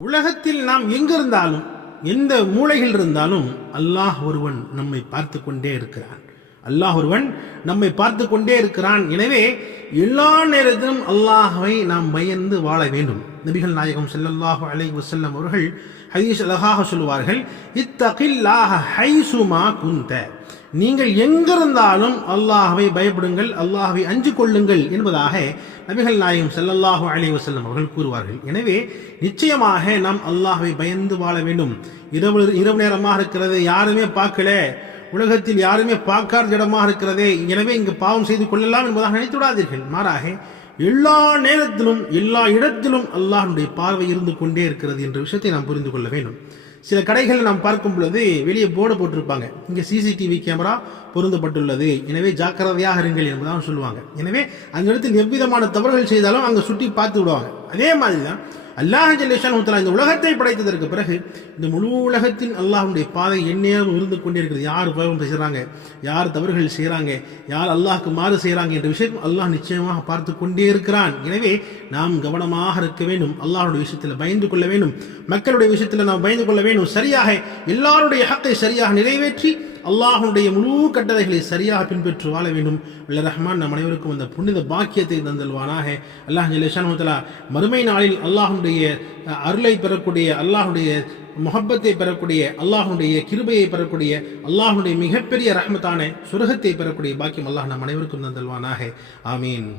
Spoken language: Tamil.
உலகத்தில் நாம் எங்கிருந்தாலும் எந்த மூலையில் இருந்தாலும் அல்லாஹ் ஒருவன் நம்மை பார்த்து கொண்டே இருக்கிறான். அல்லாஹ் ஒருவன் நம்மை பார்த்து கொண்டே இருக்கிறான். எனவே எல்லா நேரத்திலும் அல்லாஹவை நாம் பயந்து வாழ வேண்டும். நபிகள் நாயகம் செல்லல்லாஹு அலை வசல்லம் அவர்கள் ஹதீஸ் அழகாக சொல்வார்கள் இத்தகில்லாஹ ஹைசுமா குந்த நீங்கள் எங்கிருந்தாலும் அல்லாஹவை பயப்படுங்கள் அல்லாஹவை அஞ்சு கொள்ளுங்கள் என்பதாக நபிகள் நாயகம் செல்லல்லாஹு அலி வசல்லம் அவர்கள் கூறுவார்கள். எனவே நிச்சயமாக நாம் அல்லாஹ்வை பயந்து வாழ வேண்டும். இரவு இரவு நேரமாக இருக்கிறது யாருமே பார்க்கல. உலகத்தில் யாருமே பார்க்காத இடமாக இருக்கிறதே. எனவே இங்கு பாவம் செய்து கொள்ளலாம் என்பதாக நினைத்து விடாதீர்கள். மாறாக எல்லா நேரத்திலும் எல்லா இடத்திலும் அல்லாஹனுடைய பார்வை இருந்து கொண்டே இருக்கிறது என்ற விஷயத்தை நாம் புரிந்து கொள்ள வேண்டும். சில கடைகளை நாம் பார்க்கும் பொழுது வெளியே போர்டு போட்டிருப்பாங்க. இங்கே சிசிடிவி கேமரா பொருந்தப்பட்டுள்ளது. எனவே ஜாக்கிரதையாக இருங்கள் என்பதாக சொல்லுவாங்க. எனவே அந்த இடத்தில் எவ்விதமான தவறுகள் செய்தாலும் அங்கே சுட்டி பார்த்து விடுவாங்க. அதே மாதிரி தான் அல்லாஹ் ஜல்லேஷான் இந்த உலகத்தை படைத்ததற்கு பிறகு இந்த முழு உலகத்தின் அல்லாஹுடைய பாதை எந்நேரம் இருந்து கொண்டே இருக்கிறது யார் உபயோகம் செய்கிறாங்க யார் தவறுகள் செய்கிறாங்க யார் அல்லாஹ்க்கு மாறு செய்கிறாங்க என்ற விஷயம் அல்லாஹ் நிச்சயமாக பார்த்து கொண்டே இருக்கிறான். எனவே நாம் கவனமாக இருக்க வேண்டும். அல்லாஹுடைய விஷயத்தில் பயந்து கொள்ள வேண்டும். மக்களுடைய விஷயத்தில் நாம் பயந்து கொள்ள வேண்டும். சரியாக எல்லாருடைய ஹக்கை சரியாக நிறைவேற்றி அல்லாஹனுடைய முழு கட்டளைகளை சரியாக பின்பற்று வாழ வேண்டும். அல்ல ரஹ்மான் நம் அனைவருக்கும் அந்த புனித பாக்கியத்தை தந்தல்வானாக. அல்லாஹ் ஜலேஷானுத்தலா மறுமை நாளில் அல்லாஹனுடைய அருளை பெறக்கூடிய அல்லாஹுடைய முகப்பத்தை பெறக்கூடிய அல்லாஹனுடைய கிருபையை பெறக்கூடிய அல்லாஹனுடைய மிகப்பெரிய ரஹ்மத்தான சுரகத்தை பெறக்கூடிய பாக்கியம் அல்லாஹ் நம் அனைவருக்கும் தந்தல்வானாக. ஆமீன்.